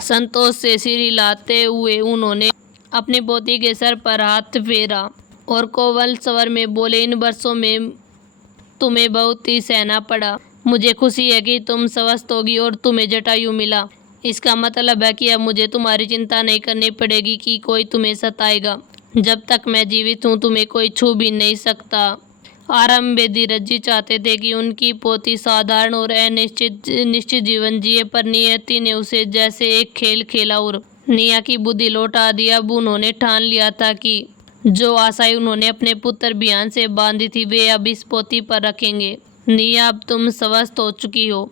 संतोष से सिर हिलाते हुए उन्होंने अपनी पोती के सर पर हाथ फेरा और कोमल स्वर में बोले, इन वर्षों में तुम्हें बहुत ही सहना पड़ा। मुझे खुशी है कि तुम स्वस्थ होगी और तुम्हें जटायु मिला। इसका मतलब है कि अब मुझे तुम्हारी चिंता नहीं करनी पड़ेगी कि कोई तुम्हें सताएगा। जब तक मैं जीवित हूँ तुम्हें कोई छू भी नहीं सकता। आरंभ में धीरज जी चाहते थे कि उनकी पोती साधारण और निश्चित जीवन जिए, पर नियति ने उसे जैसे एक खेल खेला और निया की बुद्धि लौटा दी। अब उन्होंने ठान लिया था कि जो आशाएं उन्होंने अपने पुत्र बियान से बांधी थी वे अब इस पोती पर रखेंगे। निया, अब तुम स्वस्थ हो चुकी हो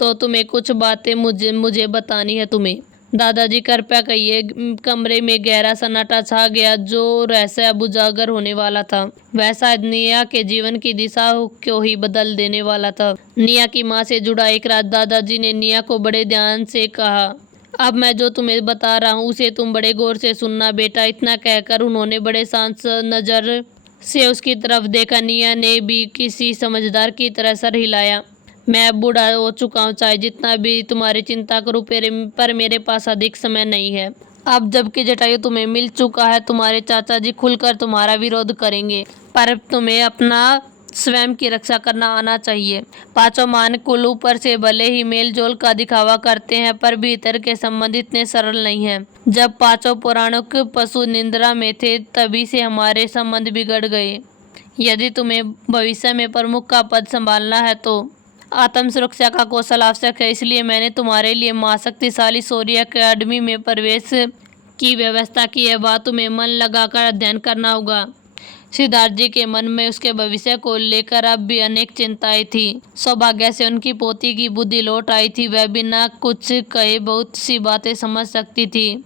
तो तुम्हें कुछ बातें मुझे बतानी है तुम्हें। दादाजी कृपया कहिए। कमरे में गहरा सन्नाटा छा गया। जो रहस्य अब उजागर होने वाला था वह शायद निया के जीवन की दिशा को ही बदल देने वाला था। निया की माँ से जुड़ा एक राज। दादाजी ने निया को बड़े ध्यान से कहा, अब मैं जो तुम्हें बता रहा हूँ उसे तुम बड़े गौर से सुनना बेटा। इतना कहकर उन्होंने बड़े शांत नजर से उसकी तरफ देखा। निया ने भी किसी समझदार की तरह सर हिलाया। मैं अब बूढ़ा हो चुका हूँ, चाहे जितना भी तुम्हारी चिंता करूँ पर मेरे पास अधिक समय नहीं है। अब जबकि जटायु तुम्हें मिल चुका है तुम्हारे चाचा जी खुलकर तुम्हारा विरोध करेंगे, पर तुम्हें अपना स्वयं की रक्षा करना आना चाहिए। पांचों मान कुल ऊपर से भले ही मेल जोल का दिखावा करते हैं पर भीतर के संबंध इतने सरल नहीं हैं। जब पांचों पौराणिक पशु निंद्रा में थे तभी से हमारे संबंध बिगड़ गए। यदि तुम्हें भविष्य में प्रमुख का पद संभालना है तो आत्म सुरक्षा का कौशल आवश्यक है। इसलिए मैंने तुम्हारे लिए महाशक्तिशाली शौर्य अकेडमी में प्रवेश की व्यवस्था की है। वहाँ तुम्हें मन लगाकर अध्ययन करना होगा। सिद्धार्थ जी के मन में उसके भविष्य को लेकर अब भी अनेक चिंताएं थी। सौभाग्य से उनकी पोती की बुद्धि लौट आई थी। वह बिना कुछ कहे बहुत सी बातें समझ सकती थी।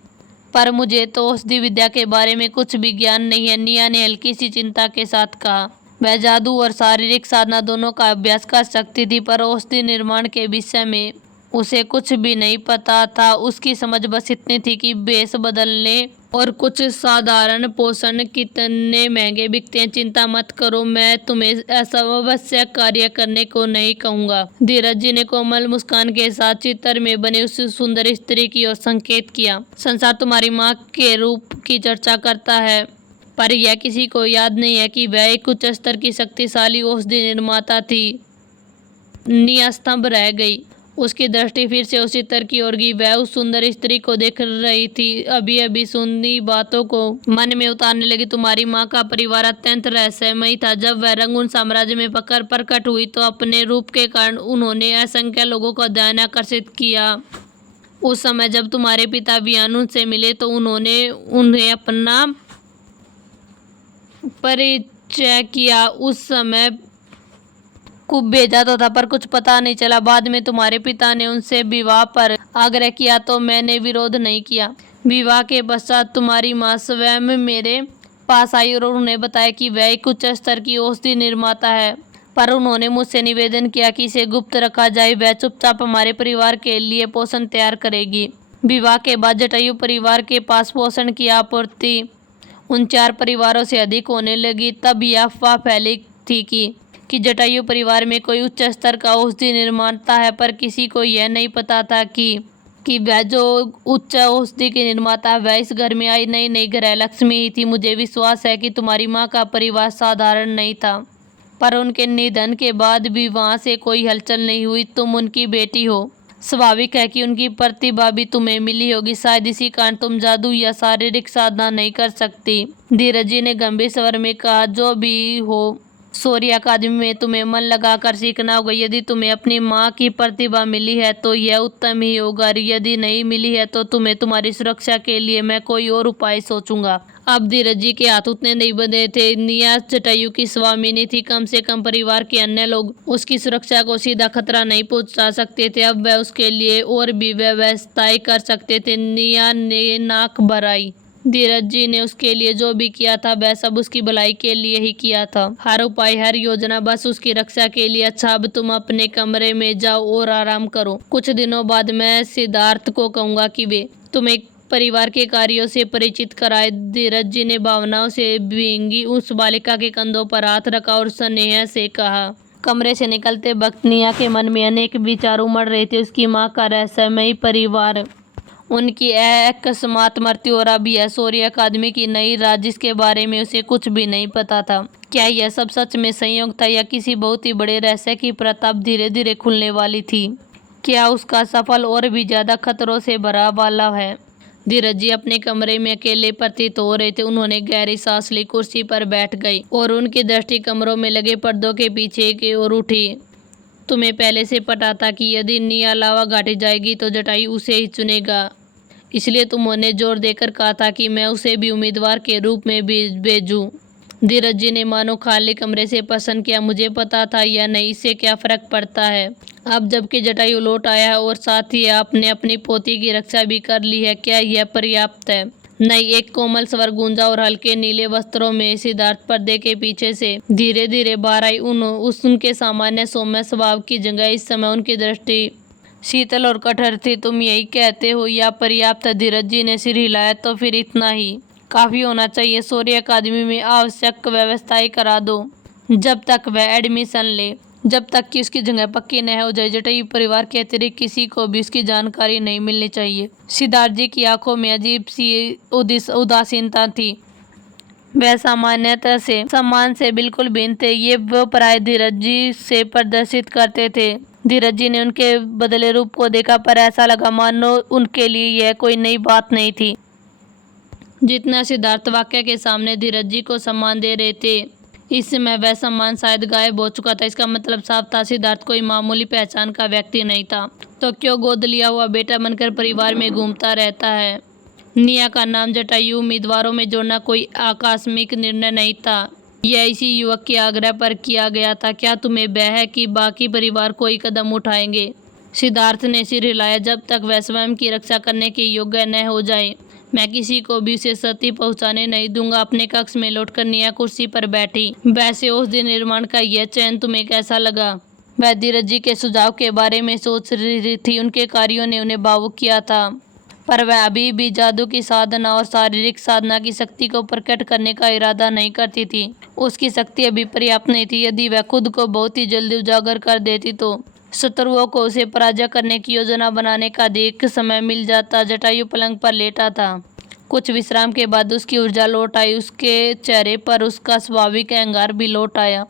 पर मुझे तो औषधि विद्या के बारे में कुछ भी ज्ञान नहीं है, निया ने हल्की सी चिंता के साथ कहा। वह जादू और शारीरिक साधना दोनों का अभ्यास कर सकती थी पर औषधि निर्माण के विषय में उसे कुछ भी नहीं पता था। उसकी समझ बस इतनी थी कि भेष बदलने और कुछ साधारण पोषण कितने महंगे बिकते हैं। चिंता मत करो, मैं तुम्हें अनावश्यक कार्य करने को नहीं कहूँगा। धीरज जी ने कोमल मुस्कान के साथ चित्र में बने उस सुंदर स्त्री की ओर संकेत किया। संसार तुम्हारी माँ के रूप की चर्चा करता है पर यह किसी को याद नहीं है कि वह एक उच्च स्तर की शक्तिशाली औषधि निर्माता थी। निया स्तंभ रह गई। उसकी दृष्टि फिर से उसी चित्र की ओर गई। वह उस सुंदर स्त्री को देख रही थी। अभी अभी सुनी बातों को मन में उतारने लगी। तुम्हारी माँ का परिवार अत्यंत रहस्यमयी था। जब वह रंगून साम्राज्य में प्रकट हुई तो अपने रूप के कारण उन्होंने असंख्य लोगों का ध्यान आकर्षित किया। उस समय जब तुम्हारे पिता वियानुन से मिले तो उन्होंने उन्हें अपना परिचय किया। उस समय खूब भेजा तो था पर कुछ पता नहीं चला। बाद में तुम्हारे पिता ने उनसे विवाह पर आग्रह किया तो मैंने विरोध नहीं किया। विवाह के पश्चात तुम्हारी माँ स्वयं मेरे पास आई और उन्हें बताया कि वह एक उच्च स्तर की औषधि निर्माता है, पर उन्होंने मुझसे निवेदन किया कि इसे गुप्त रखा जाए। वह चुपचाप हमारे परिवार के लिए पोषण तैयार करेगी। विवाह के बाद जटायु परिवार के पास पोषण की आपूर्ति उन 4 परिवारों से अधिक होने लगी। तब यह अफवाह फैली थी कि जटायु परिवार में कोई उच्च स्तर का औषधि निर्माता है, पर किसी को यह नहीं पता था कि वह जो उच्च औषधि की निर्माता वह इस घर में आई नई ग्रह लक्ष्मी ही थी। मुझे विश्वास है कि तुम्हारी माँ का परिवार साधारण नहीं था, पर उनके निधन के बाद भी वहाँ से कोई हलचल नहीं हुई। तुम उनकी बेटी हो, स्वाभाविक है कि उनकी प्रतिभा भी तुम्हें मिली होगी। शायद इसी कारण तुम जादू या शारीरिक साधना नहीं कर सकती। धीरज जी ने गंभीर स्वर में कहा, जो भी हो शौर्य अकादमी में तुम्हें मन लगाकर सीखना होगा। यदि तुम्हें अपनी माँ की प्रतिभा मिली है तो यह उत्तम ही होगा, यदि नहीं मिली है तो तुम्हें तुम्हारी सुरक्षा के लिए मैं कोई और उपाय सोचूंगा। अब धीरज जी के हाथ उतने नहीं बंधे थे। निया जटायु की स्वामिनी थी। कम से कम परिवार के अन्य लोग उसकी सुरक्षा को सीधा खतरा नहीं पहुंचा सकते थे। अब वह उसके लिए और भी व्यवस्थाएं कर सकते थे। निया ने नाक भराई। धीरज जी ने उसके लिए जो भी किया था वह सब उसकी भलाई के लिए ही किया था। हर उपाय हर योजना बस उसकी रक्षा के लिए। अच्छा, अब तुम अपने कमरे में जाओ और आराम करो। कुछ दिनों बाद मैं सिद्धार्थ को कहूँगा कि वे तुम्हें परिवार के कार्यों से परिचित कराए। धीरज जी ने भावनाओं से भींगी उस बालिका के कंधों पर हाथ रखा और स्नेह से कहा। कमरे से निकलते वक्त निया के मन में अनेक विचार उमड़ रहे थे। उसकी माँ का रहस्यमयी परिवार, उनकी अकस्मात मृत्यु और अब यह शौर्य अकादमी की नई राज जिसके बारे में उसे कुछ भी नहीं पता था। क्या यह सब सच में संयोग था या किसी बहुत ही बड़े रहस्य की परत अब धीरे धीरे खुलने वाली थी? क्या उसका सफल और भी ज्यादा खतरों से भरा वाला है? धीरज जी अपने कमरे में अकेले प्रतीत हो रहे थे। उन्होंने गहरी सांस ली, कुर्सी पर बैठ गई और उनकी दृष्टि कमरों में लगे पर्दों के पीछे की ओर उठी। तुम्हें पहले से पता था कि यदि निया लावा घाटी जाएगी तो जटायु उसे ही चुनेगा, इसलिए तुमने जोर देकर कहा था कि मैं उसे भी उम्मीदवार के रूप में भेजूं। धीरज जी ने मानो खाली कमरे से प्रश्न किया। मुझे पता था या नहीं, इससे क्या फर्क पड़ता है? अब जबकि जटायु लौट आया है और साथ ही आपने अपनी पोती की रक्षा भी कर ली है, क्या यह पर्याप्त है? नहीं, एक कोमल स्वर गूंजा और हल्के नीले वस्त्रों में सिद्धार्थ पर्दे के पीछे से धीरे धीरे बाहर आई। उनके सामान्य सौम्य स्वभाव की जगह इस समय उनकी दृष्टि शीतल और कठोर थी। तुम यही कहते हो या पर्याप्त है? धीरज जी ने सिर हिलाया। तो फिर इतना ही काफी होना चाहिए। शौर्य अकादमी में आवश्यक व्यवस्थाएं करा दो जब तक वह एडमिशन ले, जब तक कि उसकी जगह पक्की न हो जाए। जटायु परिवार के अतिरिक्त किसी को भी उसकी जानकारी नहीं मिलनी चाहिए। सिद्धार्थ जी की आंखों में अजीब सी उदासीनता थी। वह सामान्यतः से सम्मान से बिल्कुल भिन्न थे। ये वो पराये धीरज जी से प्रदर्शित करते थे। धीरज जी ने उनके बदले रूप को देखा, पर ऐसा लगा मानो उनके लिए यह कोई नई बात नहीं थी। जितना सिद्धार्थ वाक्य के सामने धीरज जी को सम्मान दे रहे थे, इस समय वह सम्मान शायद गायब हो चुका था। इसका मतलब साफ था, सिद्धार्थ कोई मामूली पहचान का व्यक्ति नहीं था। तो क्यों गोद लिया हुआ बेटा बनकर परिवार में घूमता रहता है? निया का नाम जटायु उम्मीदवारों में जोड़ना कोई आकस्मिक निर्णय नहीं था। यह इसी युवक के आग्रह पर किया गया था। क्या तुम्हें भय है कि बाकी परिवार कोई कदम उठाएंगे? सिद्धार्थ ने सिर हिलाया। जब तक वह स्वयं की रक्षा करने के योग्य न हो जाए, मैं किसी को भी उसे क्षति पहुंचाने नहीं दूंगा। अपने कक्ष में लौटकर निया कुर्सी पर बैठी। वैसे औषधि निर्माण का यह चयन तुम्हें कैसा लगा? वह धीरज जी के सुझाव के बारे में सोच रही थी। उनके कार्यों ने उन्हें भावुक किया था, पर वह अभी भी जादू की साधना और शारीरिक साधना की शक्ति को प्रकट करने का इरादा नहीं करती थी। उसकी शक्ति अभी पर्याप्त नहीं थी। यदि वह खुद को बहुत ही जल्दी उजागर कर देती तो शत्रुओं को उसे पराजय करने की योजना बनाने का अधिक समय मिल जाता। जटायु पलंग पर लेटा था। कुछ विश्राम के बाद उसकी ऊर्जा लौट आई। उसके चेहरे पर उसका स्वाभाविक अहंकार भी लौट आया।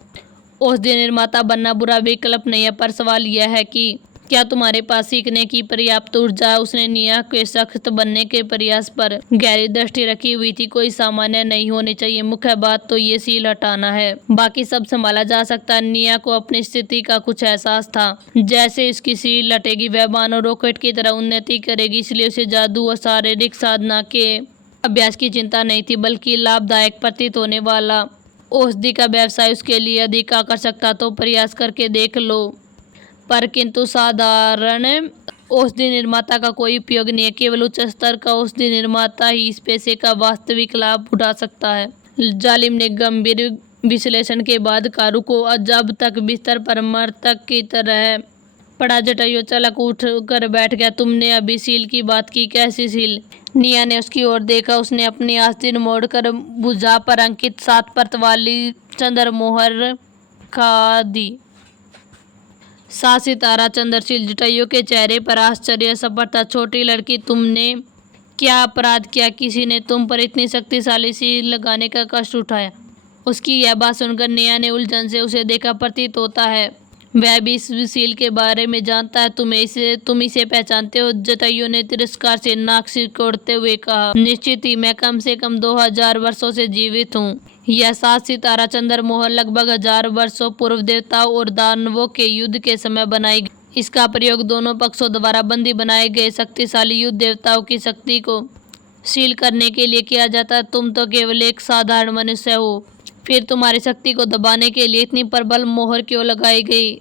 औषधि निर्माता बनना बुरा विकल्प नहीं है, पर सवाल यह है कि क्या तुम्हारे पास सीखने की पर्याप्त ऊर्जा? उसने निया के सख्त बनने के प्रयास पर गहरी दृष्टि रखी हुई थी। कोई सामान्य नहीं होनी चाहिए। मुख्य बात तो ये सील हटाना है, बाकी सब संभाला जा सकता है। निया को अपनी स्थिति का कुछ एहसास था। जैसे इसकी सील हटेगी वह मानो रॉकेट की तरह उन्नति करेगी। इसलिए उसे जादू और शारीरिक साधना के अभ्यास की चिंता नहीं थी, बल्कि लाभदायक प्रतीत होने वाला औषधि का व्यवसाय उसके लिए अधिक आकर्षक था। तो प्रयास करके देख लो। पर किंतु साधारण औषधि निर्माता का कोई उपयोग नहीं है। केवल उच्च स्तर का औषधि निर्माता ही इस पेशे का वास्तविक लाभ उठा सकता है। जालिम ने गंभीर विश्लेषण के बाद कारू को जब तक बिस्तर पर मृतक की तरह पड़ा। जटायु अचानक उठ कर बैठ गया। तुमने अभी सील की बात की, कैसी सील? निया ने उसकी ओर देखा। उसने अपनी आस्तीन मोड़कर भुजा पर अंकित 7 परत वाली चंद्रमोहर खा दी। 7 सितारा चंद्रशील। जटायु के चेहरे पर आश्चर्य स्पष्ट था। छोटी लड़की, तुमने क्या अपराध किया? किसी ने तुम पर इतनी शक्तिशाली सील लगाने का कष्ट उठाया? उसकी यह बात सुनकर निया ने उलझन से उसे देखा। प्रतीत होता है वह भी इस सील के बारे में जानता है। तुम इसे पहचानते हो? जटायु ने तिरस्कार से नाक सिकोड़ते हुए कहा। निश्चित ही, मैं कम से कम 2000 वर्षों से जीवित हूँ। यह 7 सितारा चंद्रमोहर लगभग 1000 वर्षों पूर्व देवताओं और दानवों के युद्ध के समय बनाई गई। इसका प्रयोग दोनों पक्षों द्वारा बंदी बनाए गए शक्तिशाली युद्ध देवताओं की शक्ति को सील करने के लिए किया जाता है। तुम तो केवल एक साधारण मनुष्य हो, फिर तुम्हारी शक्ति को दबाने के लिए इतनी प्रबल मोहर क्यों लगाई गई?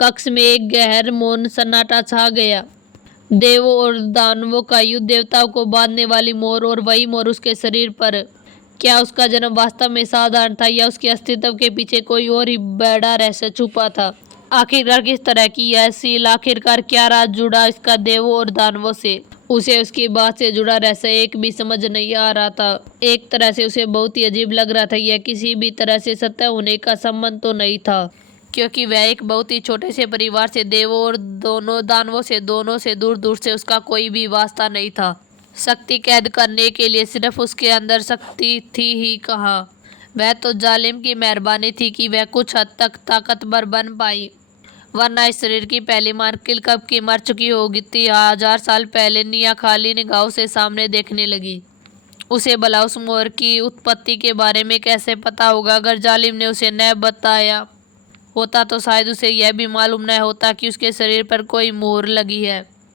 कक्ष में एक गहर मौन सन्नाटा छा गया। देवों और दानवों का युद्ध, देवताओं को बांधने वाली मोहर और वही मोहर उसके शरीर पर। क्या उसका जन्म वास्तव में साधारण था या उसके अस्तित्व के पीछे कोई और ही बड़ा रहस्य छुपा था? आखिरकार किस तरह की यह सील? आखिरकार क्या राज जुड़ा इसका देवों और दानवों से? उसे उसकी बात से जुड़ा रहस्य एक भी समझ नहीं आ रहा था। एक तरह से उसे बहुत ही अजीब लग रहा था। यह किसी भी तरह से सत्य होने का संबंध तो नहीं था। क्योंकि वह एक बहुत ही छोटे से परिवार से, देवों और दानवों से दोनों से दूर दूर से उसका कोई भी वास्ता नहीं था। शक्ति कैद करने के लिए सिर्फ उसके अंदर शक्ति थी ही कहाँ। वह तो जालिम की मेहरबानी थी कि वह कुछ हद तक ताकतवर बन पाई, वरना इस शरीर की पहली मालकिन कब की मर चुकी होगी थी। 1000 साल पहले निया खाली निगाहों से सामने देखने लगी। उसे भला उस मोहर की उत्पत्ति के बारे में कैसे पता होगा? अगर जालिम ने उसे न बताया होता तो शायद उसे यह भी मालूम न होता कि उसके शरीर पर कोई मोहर लगी है।